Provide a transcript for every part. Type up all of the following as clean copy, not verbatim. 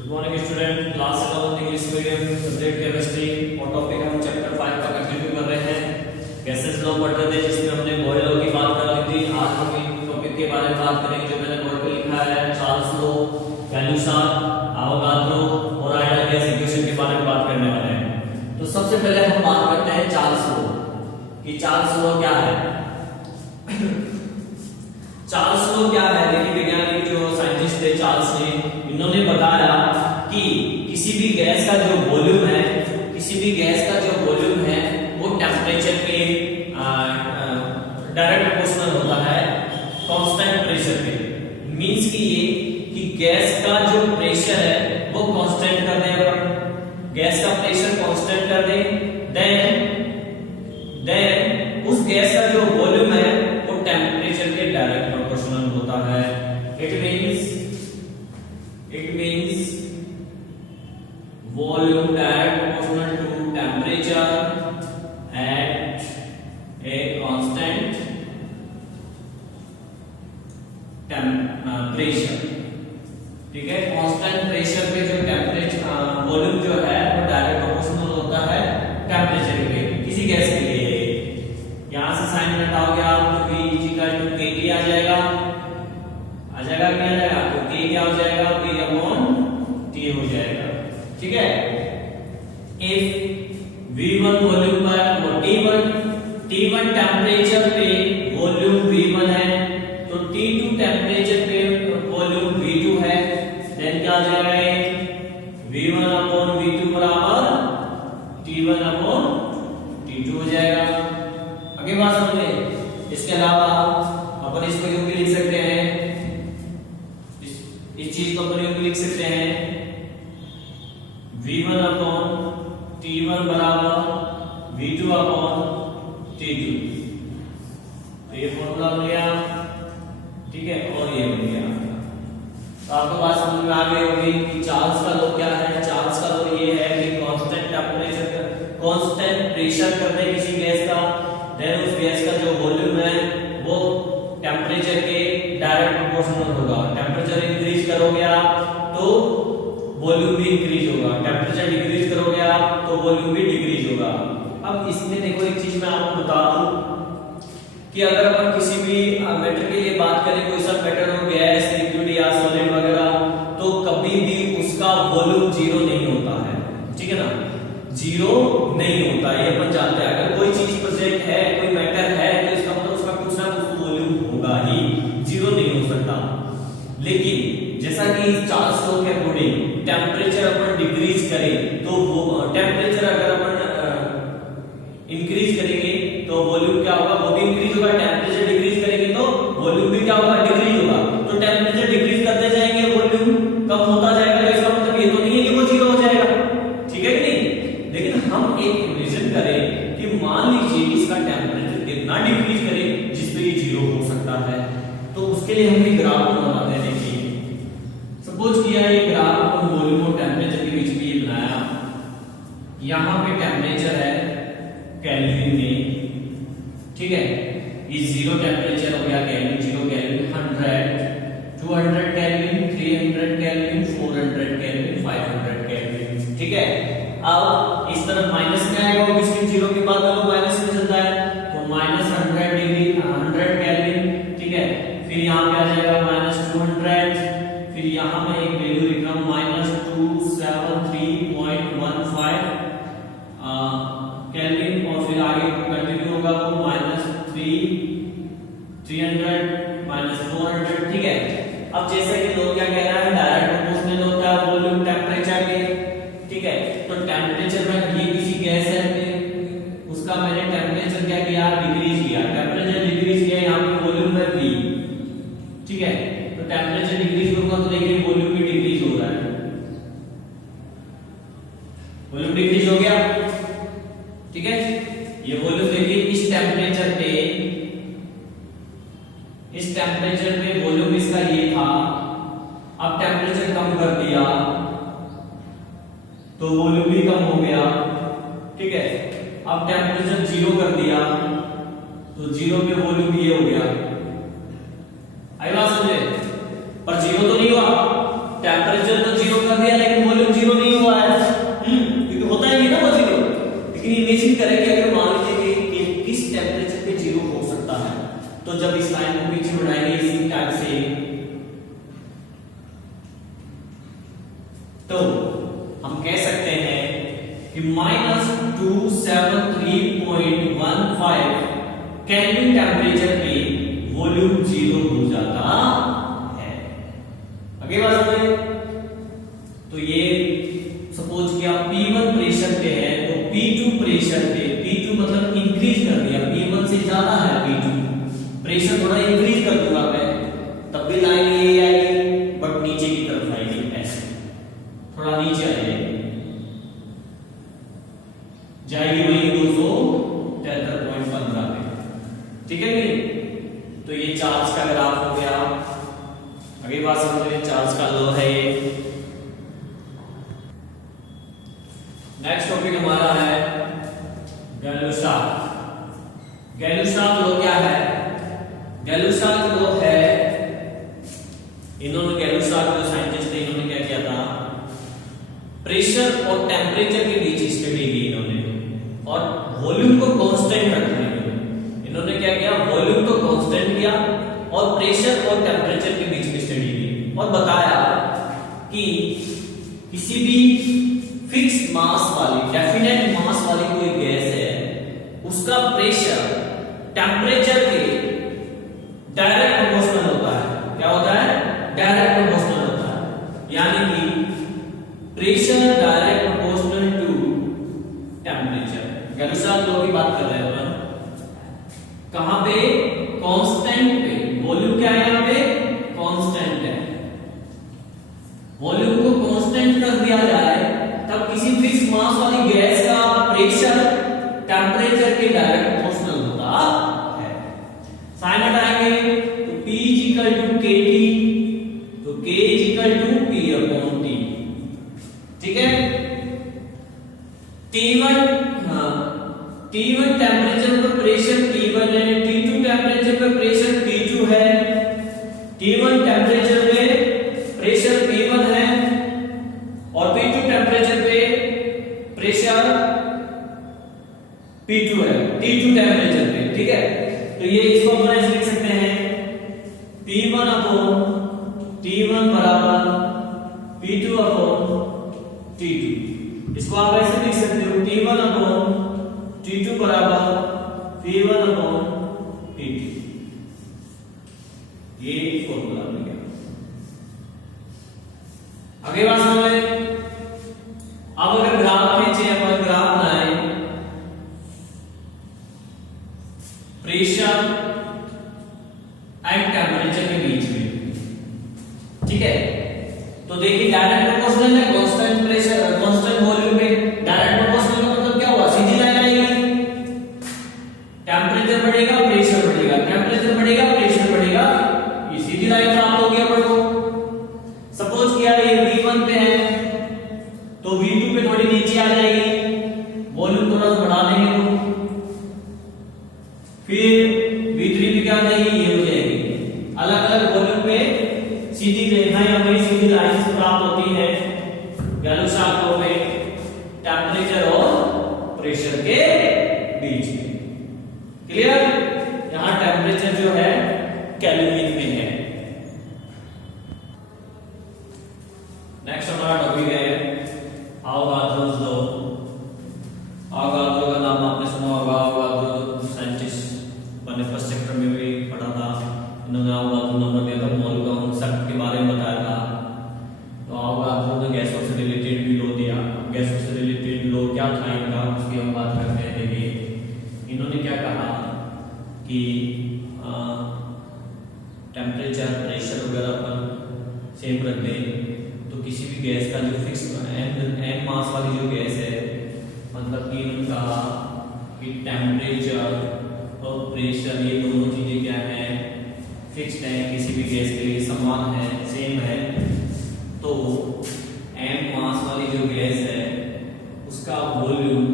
Good morning student, class 11 English medium subject chemistry और topic हम chapter 5 का continue कर रहे हैं। गैसेस लॉ पढ़ रहे थे जिसमें हमने बॉयल लॉ की बात कर ली थी। आज हम एक टॉपिक के बारे में बात करेंगे जो मैंने बोर्ड पे लिखा है, चार्ल्स लॉ, कैलुसा, आवोगाद्रो और आइडियल गैस इक्वेशन के बारे में बात करने वाले हैं। तो सबसे पहले हम बात करते हैं चार्ल्स लॉ कि चार्ल्स लॉ क्या है। चार्ल्स लॉ क्या है? देखिए वैज्ञानिक जो साइंटिस्ट थे चार्ल्स ने, इन्होंने बताया कि किसी भी गैस का जो वॉल्यूम है, वो टेम्परेचर के डायरेक्ट प्रोपोर्शनल होता है कांस्टेंट प्रेशर के। मींस कि ये कि गैस का जो प्रेशर है वो कांस्टेंट कर दें, अपन गैस का प्रेशर कांस्टेंट कर दें, देन उस गैस का जो वॉल्यूम है वो टेम्परेचर के डायरेक्ट प्रोपोर्शनल होता है। It means volume direct proportional to temperature at a constant pressure। ठीक है, कांस्टेंट प्रेशर पे जो टेम्परेचर वॉल्यूम जो है वो डायरेक्ट प्रोपोर्शनल होता है टेम्परेचर के किसी गैस के लिए। यहां से साइन हटाओगे आप तो V इक्वल टू kT आ जाएगा क्या आ जाएगा? तो K क्या हो जाएगा? V अपॉन T हो जाएगा। ठीक है, इफ V1 वॉल्यूम पर T1 टेम्परेचर पे वॉल्यूम V1 है तो T2 टेम्परेचर पे वॉल्यूम V2 है, देन क्या आ जाएगा? V1 अपॉन V2 बराबर T1 अपॉन T2 हो जाएगा। आगे बात समझे। इसके अलावा अपन इसको यूं भी लिख सकते हैं, इस चीज को अपन यूं भी लिख सकते हैं, V1 अपॉन T1 बराबर V2 अपॉन T2। तो ये फॉर्मूला बन गया, ठीक है, और ये बन गया। तो आपको बात समझ में आ गई होगी कि चार्ल्स का लॉ क्या है। चार्ल्स का लॉ ये है कि कांस्टेंट प्रेशर कर दे किसी गैस का, देन उस गैस का जो वॉल्यूम है वो टेम्परेचर के डायरेक्ट प्रोपोर्शनल होगा। टेम्परेचर इंक्रीज करोगे आप तो वॉल्यूम भी इंक्रीज होगा, टेम्परेचर डिक्रीज करोगे आप तो वॉल्यूम भी डिक्रीज होगा। अब इसमें देखो एक चीज मैं आपको बता दूं कि अगर अपन किसी भी मैटर के लिए बात करें, कोई सा मैटर हो, गैस, लिक्विड या सॉलिड वगैरह, तो कभी भी उसका वॉल्यूम जीरो नहीं होता है। ठीक है ना, जीरो नहीं होता है, ये अपन जानते हैं। अगर कोई चीज प्रेजेंट है, कोई मैटर है, तो इसका मतलब उसका कुछ ना कुछ वॉल्यूम होगा ही, जीरो नहीं हो सकता। लेकिन जैसा कि चार्ल्स लॉ के अकॉर्डिंग टेम्परेचर अपन डिक्रीज करें तो वो टेम्परेचर अगर अपन इंक्रीज करेंगे तो वॉल्यूम क्या होगा? वो भी इंक्रीज होगा। टेम्परेचर डिक्रीज करेंगे तो वॉल्यूम भी क्या होगा? डिक्रीज होगा। तो टेम्परेचर डिक्रीज करते जाएंगे, वॉल्यूम कम होता जाएगा। तो इसका मतलब ये तो नहीं है कि वो जीरो हो जाएगा, ठीक है कि नहीं? लेकिन हम एक इमेजिन करें कि मान लीजिए इसका टेम्परेचर कितना डिक्रीज करें जिसपे ये जीरो हो सकता है, तो उसके लिए हम एक ग्राफ बनाते हैं। देखिए सपोज किया ये ग्राफ अपन वॉल्यूम और टेम्परेचर के बीच में ये बनाया। यहां पे टेम्परेचर है केल्विन में, ठीक है, ये जीरो टेम्परेचर हो गया kelvin, 0 kelvin, 100, 200 kelvin, 300 kelvin, 400 kelvin, 500 kelvin. ठीक है, अब इस तरफ माइनस में आएगा, ऑब्वियसली जीरो के बाद तो माइनस में चलता है, तो -100 डिग्री 100 केल्विन। ठीक है, फिर यहां पे आ जाएगा -200, फिर यहां मैं एक वैल्यू लिख रहा हूं -273.15 केल्विन, और फिर आगे कंटिन्यू होगा वो -300 -400। ठीक है, अब जैसे कि लोग क्या कह रहा है, डायरेक्ट प्रोपोर्शनल होता है वॉल्यूम टेम्परेचर के। ठीक है, तो टेम्परेचर में ये किसी गैस है, उसका मैंने टेम्परेचर क्या किया? डिक्रीज किया। टेम्परेचर डिक्रीज किया, यहाँ पे वॉल्यूम है V। ठीक है, तो टेम्परेचर डिक्रीज होगा तो देखिए वॉल्यूम भी डिक्रीज हो रहा है, वॉल्यूम डिक्रीज हो गया। ठीक है, ये वॉल्यूम देखिए इस टेम्परेचर पे वॉल्यूम इसका ये था। अब टेम्परेचर कम कर दिया तो वॉल्यूम भी कम हो गया। ठीक है, अब टेम्परेचर 0 कर दिया तो 0 पे वॉल्यूम ये हो गया। आई बात समझे? पर 0 तो नहीं हुआ, टेम्परेचर तो 0 कर दिया लेकिन तो हम कह सकते हैं कि -273.15 केल्विन टेम्परेचर पे वॉल्यूम 0 हो जाता है। आगे बात समझे? तो ये सपोज किया P1 प्रेशर पे है, तो P2 प्रेशर पे, P2 मतलब इंक्रीज कर दिया, P1 से ज्यादा है P2, प्रेशर थोड़ा इंक्रीज कर दूंगा मैं, तब भी लाइन ये आएगी बट नीचे की तरफ आएगी, ऐसे थोड़ा नीचे आ जाएगी वही 273.15 पे। ठीक है नहीं? तो ये चार्ज का ग्राफ हो गया। अगली बात समझ रहे, चार्ज का लॉ है ये। नेक्स्ट टॉपिक हमारा है गैलुसाक। गैलुसाक लॉ क्या है? गैलुसाक लॉ है, इन्होंने गैलुसाक जो साइंटिस्ट थे इन्होंने क्या किया था, प्रेशर और टेम्परेचर के बीच स्टडी की इन्होंने, और वॉल्यूम को कांस्टेंट रखा है। इन्होंने क्या किया, वॉल्यूम को कांस्टेंट किया और प्रेशर और टेम्परेचर के बीच में स्टडी की, और बताया कि किसी भी फिक्स्ड मास वाली, डेफिनेट मास वाली कोई गैस है, उसका प्रेशर टेम्परेचर के डायरेक्ट प्रोपोर्शनल होता है। क्या होता है? डायरेक्ट प्रोपोर्शनल होता है, यानी कि pressure direct proportional to temperature. Gay Lussac law की बात कर रहे हैं अपन, कहां पे? कांस्टेंट पे। वॉल्यूम क्या है यहां पे? कांस्टेंट है। वॉल्यूम को कांस्टेंट कर दिया जाए तब किसी फिक्स मास वाली गैस का प्रेशर टेम्परेचर के डायरेक्ट प्रोपोर्शनल होता है। साइन हटाएंगे तो P इक्वल टू KT, तो K equal to P upon T। ठीक है? T1 टेम्परेचर पर प्रेशर T1 है, T2 टेम्परेचर पर प्रेशर T2 है, T1 टेम्परेचर पे प्रेशर P1 है और P2 टेम्परेचर पे प्रेशर P2 है, T2 टेम्परेचर पे। ठीक है? तो ये इसको हम ऐसे लिख सकते हैं, P1 अपॉन T1 बराबर P2 अपॉन T2। इसको आप ऐसे लिख सकते हो, T1 अपॉन T2 बराबर P1 अपॉन T2। ये फॉर्मूला बन गया। आगे बात समझ। अब अगर ग्राफ खींचे, अपन ग्राफ बनाए प्रेशर एंड टेम्परेचर के बीच में, ठीक है? तो देखिए डायरेक्ट प्रोपोर्शनल है, कांस्टेंट प्रेशर कांस्टेंट वॉल्यूम पे डायरेक्ट प्रोपोर्शनल का मतलब क्या हुआ? सीधी लाइन आएगी, टेम्परेचर बढ़ेगा प्रेशर बढ़ेगा, टेम्परेचर बढ़ेगा प्रेशर बढ़ेगा, ये सीधी लाइन प्राप्त हो गया अपन को। सपोज किया ये V1 पे है तो V2 पे थोड़ी नीचे आ जाएगी, वॉल्यूम थोड़ा सा बढ़ा देंगे तो फिर V3 पे क्या आ जाएगी, ये हो जाएगी। अलग अलग वॉल्यूम पे सीधी रेखाएं हमें सीधी लाइन से प्राप्त होती है गैलुसाक लॉ में, टेम्परेचर और प्रेशर के बीच में। क्लियर? यहां टेम्परेचर जो है केल्विन में है। नेक्स्ट हमारा टॉपिक है अवोगाड्रोस लॉ। अवोगाड्रो का नाम आपने सुना होगा, अवोगाड्रो साइंटिस्ट मैंने फर्स्ट चैप्टर में भी पढ़ा था। इन्होंने अवोगाड्रो नंबर दिया था, मोल कॉन्सेप्ट के बारे में बताया था। तो अवोगाड्रो ने गैसों से रिलेटेड भी लॉ दिया। गैसों से रिलेटेड लॉ क्या था इनका, उसकी हम बात करते हैं। देखिए इन्होंने क्या कहा कि टेम्परेचर प्रेशर वगैरह अपन सेम रख दें तो किसी भी गैस का जो फिक्स एम मास वाली जो गैस है, मतलब कि उनका कि टेम्परेचर और प्रेशर ये दोनों चीजें क्या है, फिक्स्ड है, किसी भी गैस के लिए समान है, सेम है। तो एम मास वाली जो गैस है उसका वॉल्यूम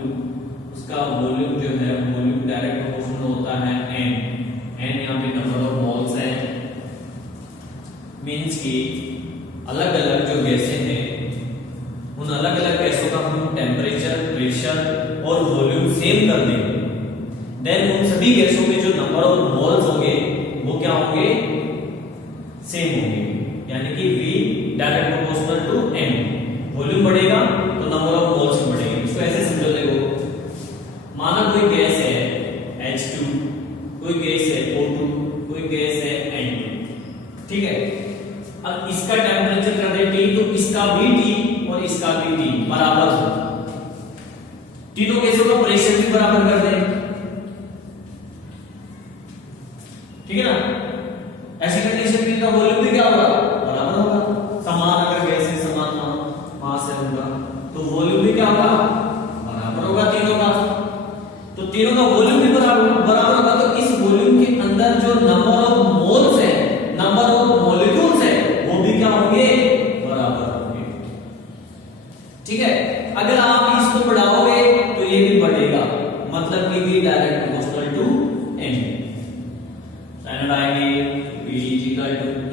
जो है, वॉल्यूम डायरेक्ट प्रोपोर्शनल होता है एन। एन यहाँ पे नंबर ऑफ मोल्स है, मींस कि अलग अलग जो गैसें हैं उन अलग अलग गैसों का हम टेम्परेचर, प्रेशर और वॉल्यूम सेम कर देंगे, देन उन सभी गैसों के जो नंबर ऑफ मोल्स होंगे वो क्या होंगे, सेम होंगे, यानी कि V direct proportional to M। Volume बढ़ेगा तो नंबर ऑफ मोल्स बढ़ेंगे। इसको ऐसे समझो, देखो माना कोई गैस है H2, कोई गैस है O2, कोई गैस है N2, ठीक है। अब इसका टेम्परेचर कर दे T, तो इसका भी T और इसका भी T बराबर हो, तीनों गैसों का प्रेशर भी बराबर कर दें, ठीक है ना। ऐसी कंडीशन में इनका वॉल्यूम भी क्या होगा, बराबर होगा। समान अगर गैस है, समान मास है उनका, तो वॉल्यूम भी क्या होगा, बराबर होगा तीनों का। तो तीनों का वॉल्यूम भी बराबर होगा, तो इस वॉल्यूम के अंदर जो नंबर ऑफ मोल्स है, नंबर ऑफ मॉलिक्यूल्स है, वो भी क्या होंगे, बराबर होंगे, ठीक है। अगर आप इसको बढ़ाओगे तो ये भी बढ़ेगा, मतलब कि V direct proportional to N। Standard आएंगे V इक्वल टू K।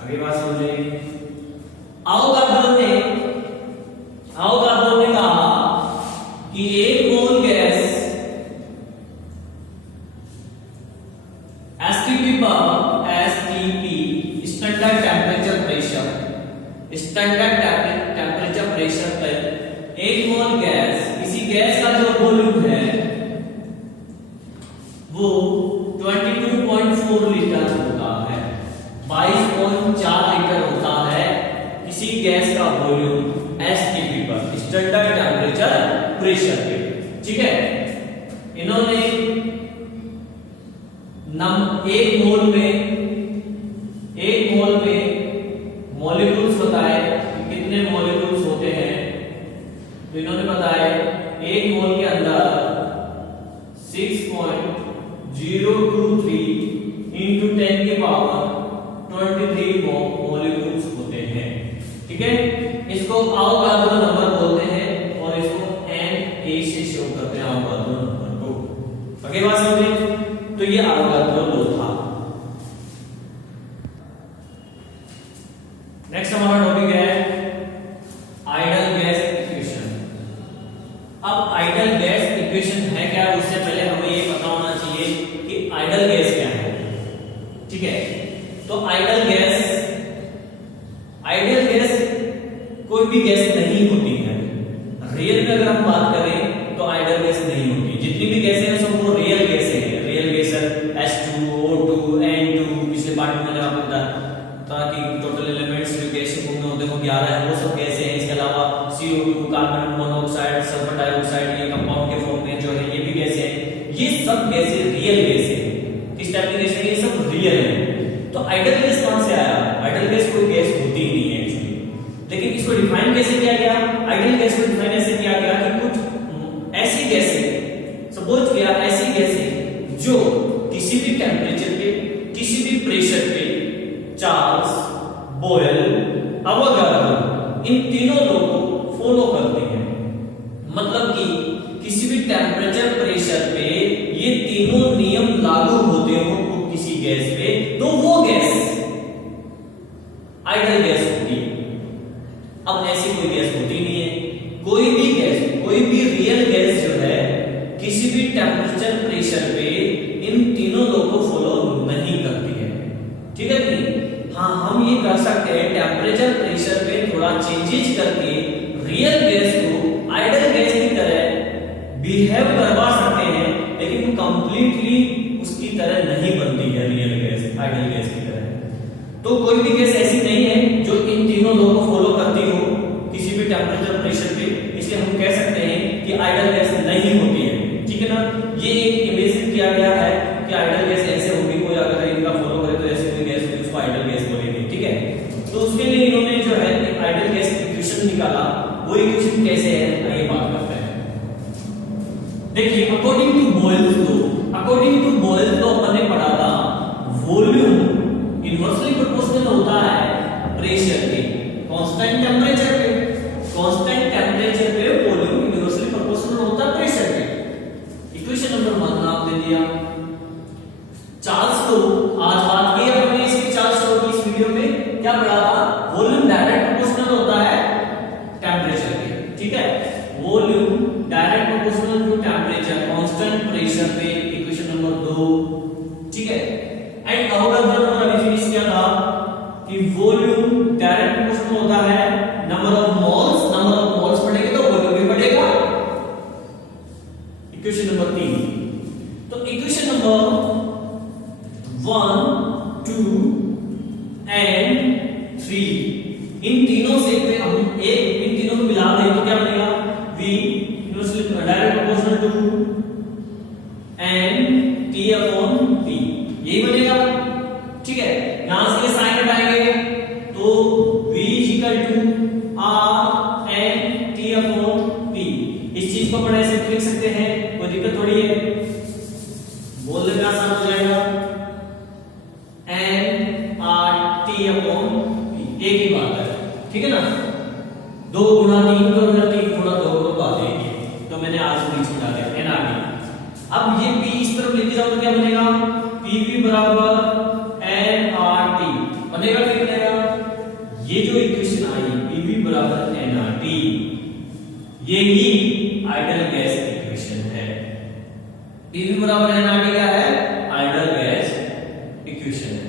आगे बात समझिए। आवोगाड्रो ने कहा कि एक mole gas STP standard temperature pressure पर एक मोल गैस, किसी गैस का जो वॉल्यूम है वो 22.4 लीटर होता है, 22.4 लीटर होता है किसी गैस का वॉल्यूम एसटीपी पर स्टैंडर्ड टेम्परेचर प्रेशर पे, ठीक है। इन्होंने एक मोल में मॉलिक्यूल्स बताए, कितने मॉलिक्यूल्स होते हैं, तो इन्होंने बताया एक मोल के अंदर 6.023 into 10 की पावर 23 मॉलिक्यूल्स होते हैं, ठीक है। इसको आवोगाड्रो नंबर बोलते हैं और इसको Na से शो करते हैं आवोगाड्रो नंबर को। आगे बात समझिए। तो ये आवोगाड्रो लॉ था। नेक्स्ट हमारा टॉपिक है आइडल गैस इक्वेशन। अब आइडल गैस इक्वेशन है क्या, उससे पहले हमें ये पता होना चाहिए कि आइडल गैस क्या है, ठीक है। तो आइडल गैस कोई भी गैस नहीं होती है। रियल में अगर हम बात करें तो आइडल गैस नहीं होती, जितनी भी गैसें हैं सब वो रियल गैसें हैं। Real gas H2, O2, N2, पिछले पार्ट में मैंने आपको बताया कि टोटल एलिमेंट्स जो गैसें होते हैं वो 11 है, वो सब गैसें हैं। इसके अलावा CO2, carbon monoxide, sulphur dioxide, ये कंपाउंड के फॉर्म में जो है ये भी गैसें हैं। ये सब गैसें रियल गैसें हैं। किस टाइप की गैसें, ये सब रियल है। तो आइडल गैस कहां से आया? आइडल गैस कोई गैस होती ही नहीं है एक्चुअली, लेकिन इसको डिफाइन कैसे किया गया? आइडल गैस को डिफाइन ऐसे किया गया कि कुछ ऐसी गैसें, सपोज किया ऐसी गैसें जो किसी भी टेम्परेचर पे, किसी भी प्रेशर पे, चार्ल्स, बॉयल, अवोगाड्रो, इन तीनों लोगों को फॉलो करते हैं। मतलब कि किसी भी टेम्परेचर, प्रेशर पे ये तीनों नियम लागू होते हो किसी गैस पे, तो वो गैस आइडल गैस होती है। अब ऐसी कोई गैस होती नहीं है। कोई भी गैस, कोई भी रियल गैस जो है किसी भी टेम्परेचर, प्रेशर पे इन तीनों लोगों को फॉलो नहीं करती है, ठीक है नहीं? हाँ, हम ये कर सकते हैं टेम्परेचर, प्रेशर पे थोड़ा चेंजेस करके रियल गैस को आइडल गैस की तरह बिहेव करवा सकते हैं, लेकिन कंप्लीटली उसकी तरह नहीं बनती है रियल गैस आइडल गैस की तरह। तो कोई भी गैस ऐसी नहीं है जो इन तीनों लोगों को फॉलो करती हो किसी भी टेम्परेचर, प्रेशर पे, इसलिए हम कह सकते हैं कि आइडल गैस नहीं होती है, ठीक है ना। ये एक इमेजिन किया गया है कि आइडल गैस ऐसे होगी, कोई अगर इनका फॉलो करे तो ऐसी कोई गैस होगी, उसको आइडल गैस बोलेंगे, ठीक है। तो उसके लिए इन्होंने जो है एक आइडल गैस इक्वेशन निकाला। वो इक्वेशन कैसे है, आइए बात करते हैं। देखिए, अकॉर्डिंग टू बॉयल्स लॉ हमने पढ़ा था, वॉल्यूम इनवर्सली प्रोपोर्शनल होता है प्रेशर के कांस्टेंट टेम्परेचर पे। कांस्टेंट टेम्परेचर पे वॉल्यूम इनवर्सली प्रोपोर्शनल होता है प्रेशर पे। इक्वेशन नंबर 1 नाम दे दिया चार्ल्स लॉ। आज बात की हमने इसकी चार्ल्स लॉ की इस वीडियो में क्या पढ़ा था? वॉल्यूम डायरेक्ट प्रोपोर्शनल होता है टेम्परेचर के, ठीक है। Volume direct proportional to temperature constant pressure पे, इक्वेशन नंबर 2, ठीक है। एंड अवोगाड्रो ने फिनिश किया था कि वॉल्यूम डायरेक्ट प्रोपोर्शनल होता है नंबर ऑफ मोल्स बढ़ेगा तो वॉल्यूम भी बढ़ेगा। Equation number 3। तो इक्वेशन नंबर 1, 2 एंड 3 इन तीनों से हम इन तीनों को मिला दें तो क्या बनेगा? V inversely direct proportional to and T upon P, यही बनेगा। ठीक है, यहां से ये साइन हटाएंगे तो V equal to R and T upon P। इस चीज को अपन ऐसे लिख सकते हैं, कोई दिक्कत थोड़ी है, बोलने में आसान हो जाएगा। N R T upon P, एक ही बात है। ठीक है ना, 2 गुणा 3 गुणा 3 गुणा 2 को बात है, तो मैंने आज बीच में डाला एन आर टी। अब ये पी इस तरफ लेके जाओ तो क्या बनेगा? पी पी बराबर एन आर टी बनेगा। क्या बनेगा? ये जो इक्वेशन आई पी पी बराबर एन आर टी, ये ही आइडियल गैस इक्वेशन है। पी पी बराबर एन आर टी क्या है? आइडियल गैस इक्वेशन है।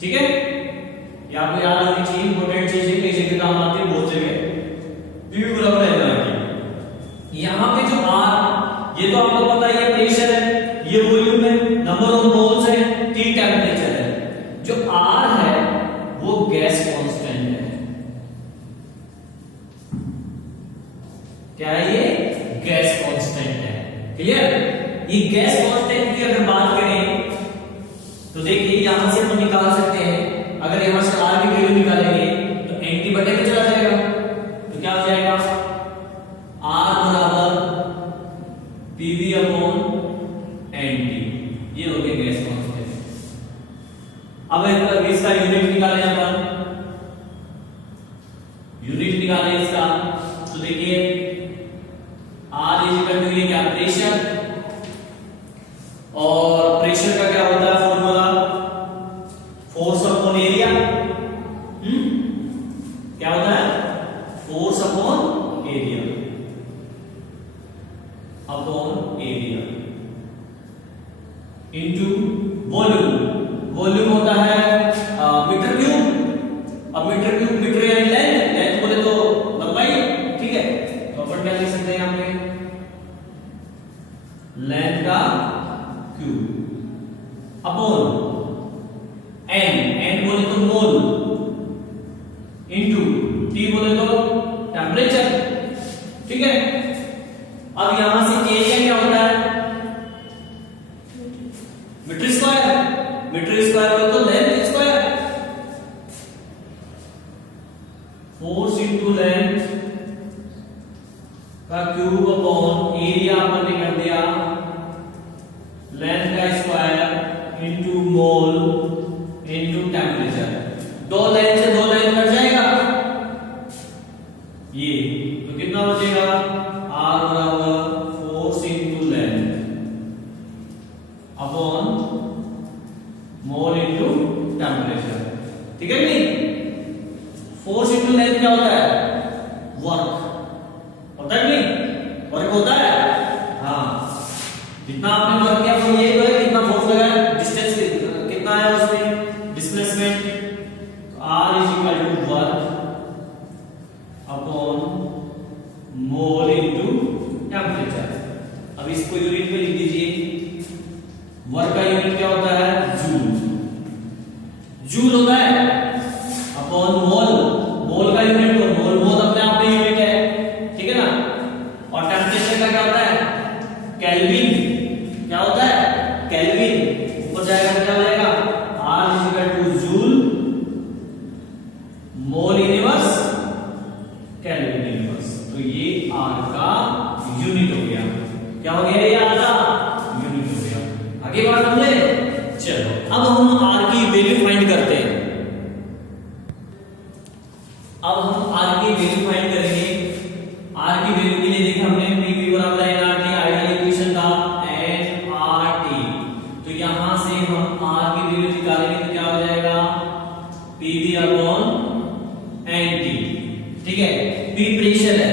ठीक है, ये आपको याद रखनी चाहिए, इंपॉर्टेंट चीज है, कई जगह काम आती है, बहुत जगह। पी पी बराबर एन आर टी। यहां पे जो आर, ये तो आपको पता है, ये प्रेशर है, ये वॉल्यूम है, नंबर ऑफ मोल्स है, टी टेंपरेचर है। जो आर है वो गैस कांस्टेंट है। क्या है ये? गैस कांस्टेंट है। क्लियर? ये गैस कांस्टेंट की अगर बात करें तो देखिए यहां से हम निकाल सकते हैं, अगर यहां से आर की वैल्यू निकालेंगे तो एनटी बटे में चला जाएगा, तो क्या हो जाएगा? आर बराबर पीवी अपॉन एनटी, ये हो गया गैस कांस्टेंट। अब इसका यूनिट निकालें, अपन यूनिट निकालें इसका, तो देखिए आर इज इक्वल टू ये क्या? प्रेशर, और प्रेशर का क्या होता है फॉर्मूला? Force upon area. क्या होता है? Force upon area into volume. Volume होता है मीटर क्यूब। अब मीटर क्यूब, मीटर यानी लेंथ बोले तो लंबाई। ठीक है, तो अपन क्या लिख सकते हैं यहां पे? लेंथ का क्यूब अपॉन एन बोले तो मोल, इनटू टी बोले तो टेंपरेचर। ठीक है, अब यहां से एरिया क्या होता है? Metre square. मीटर स्क्वायर बोले तो length square. Force into length का क्यूब अपॉन एरिया अपन ने कर दिया लेंथ का स्क्वायर इनटू मोल इनटू टेंपरेचर। 2 लाइन से 2 लाइन कट जाएगा ये, तो कितना बचेगा? आर बराबर force into length upon mole into temperature. ठीक है नहीं? फोर्स इनटू लेंथ क्या होता है? वर्क होता है नहीं? वर्क होता है। हाँ, जितना आपने वर्क किया वो ये है, कितना फोर्स लगा, डिस्टेंस कितना है उसमें, डिस्प्लेसमेंट। तो R is equal to work upon mole into temperature. अब इसको यूनिट में लिख दीजिए। वर्क का यूनिट क्या होता है? जूल। जूल होता है अपॉन मोल। मोल का यूनिट तो मोल अपने आप में यूनिट है। ठीक है ना? और टेंपरेचर का क्या होता है? केल्विन। क्या होता है? केल्विन। ऊपर जाएगा तो क्या हो जाएगा? R is equal to joule mole inverse kelvin inverse. तो ये आर का यूनिट हो गया। क्या हो गया? ये आर का यूनिट हो गया। आगे बात समझे? चलो अब हम आर की वैल्यू फाइंड करते हैं। अब हम आर की वैल्यू फाइंड करेंगे। आर की वैल्यू के लिए देखिए हमने पीवी बराबर N R T ideal equation था, एन आर टी। तो यहां से हम आर की वैल्यू निकालेंगे तो क्या हो जाएगा? PV upon N T. ठीक है, पी प्रेशर है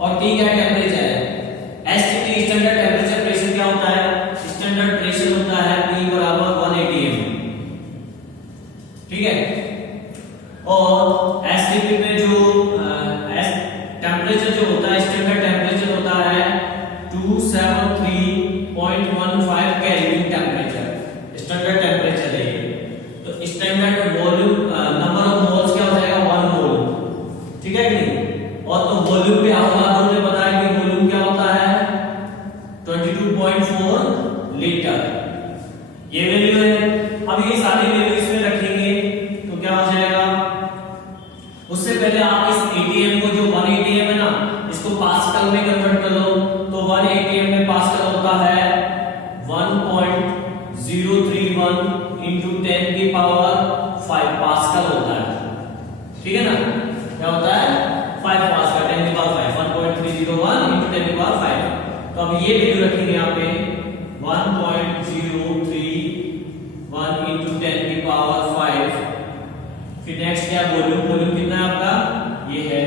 और टी क्या टेंपरेचर है। एसटीपी स्टैंडर्ड टेंपरेचर प्रेशर क्या होता है? स्टैंडर्ड प्रेशर होता है P बराबर 180 mm। ठीक है, और एसटीपी में जो टेम्परेचर जो होता है, स्टैंडर्ड टेम्परेचर होता है 273.15 केल्विन टेम्परेचर, स्टैंडर्ड टेम्परेचर है ये। तो standard volume number of moles क्या हो जाएगा 1 मोल, ठीक है कि नहीं। और तो वॉल्यूम पे हमने बताया कि वॉल्यूम क्या होता है 22.4 लीटर, ये वैल्यू है। अब ये सारी वैल्यू इसमें रखेंगे तो क्या हो जाएगा, उससे पहले आप इस एटीएम को जो 1 एटीएम है ना, इसको पास्कल में कन्वर्ट कर लो। तो 1 एटीएम में पास्कल होता है 1.031 into 10 की पावर 5 पास्कल होता है, ठीक है ना। क्या होता है 5 पास्कल 10 की पावर 5, 1.301 into 10 की पावर 5। तो अब ये वैल्यू रखेंगे यहाँ पे 1.031 into 10 की पावर 5। फिर नेक्स्ट क्या वॉल्यूम, वॉल्यूम कितना है आपका, ये है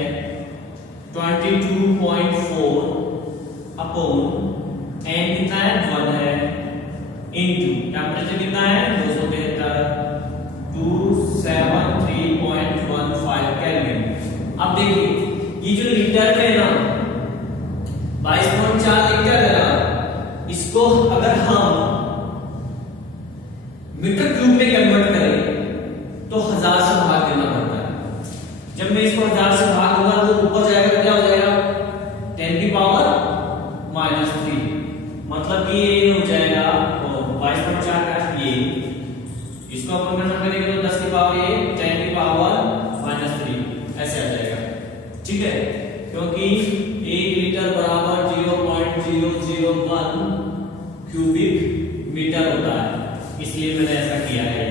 22.4 अपॉन एन कितना है 1 है, इनटू टेम्परेचर कितना है 273 273.15 केल्विन। अब देखिए ये जो लीटर में है ना 22.4 लीटर है ना, इसको अगर हम मीटर क्यूब में कन्वर्ट करें तो 1000 से भाग देना पड़ता है। जब मैं इसको 1000 से भाग दूंगा तो ऊपर जाएगा, क्या हो जाएगा 10 की पावर -3, मतलब कि ये हो जाएगा 22.4 का ये, इसको अपन कन्वर्ट करेंगे तो 10 की पावर ये 10 की पावर -3 ऐसे आ जाएगा, ठीक है। क्योंकि 1 लीटर बराबर 0.001 क्यूबिक मीटर होता है, इसलिए मैंने ऐसा किया है। ये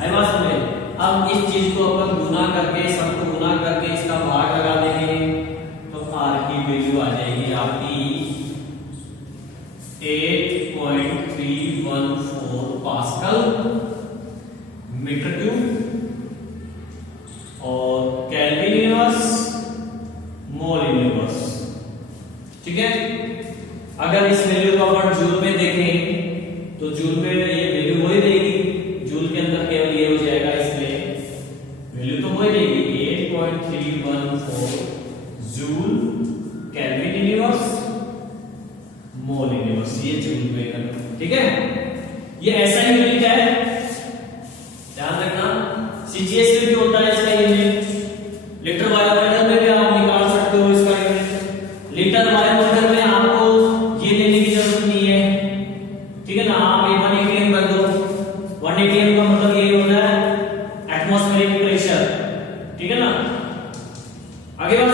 आई बात समझे। अब इस चीज को अपन गुना करके, सबको गुना करके इसका भाग लगा देंगे तो आर की वैल्यू आ जाएगी आपकी 8.314 पास्कल मीटर क्यूब और केल्विन यूनिवर्स मोल यूनिवर्स, ठीक है। अगर इस वैल्यू को अपन जूल में देखें तो जूल में ये वैल्यू वही देगी, जूल के अंदर केवल ये हो जाएगा, इसमें वैल्यू तो वही देगी 8.314 जूल केल्विन यूनिवर्स मोल यूनिवर्स, ये जूल में, ठीक है। ये ऐसा यूनिट है, ध्यान रखना। सीजीएस में भी होता है इसका यूनिट, लीटर वायुमंडल में भी आप निकाल सकते हो इसका यूनिट। लीटर वायुमंडल में आपको ये लेने की जरूरत नहीं है, ठीक है ना। आप 1 एटीएम कर दो, 1 एटीएम का मतलब ये होता है एटमॉस्फेरिक प्रेशर, ठीक है ना। आगे बात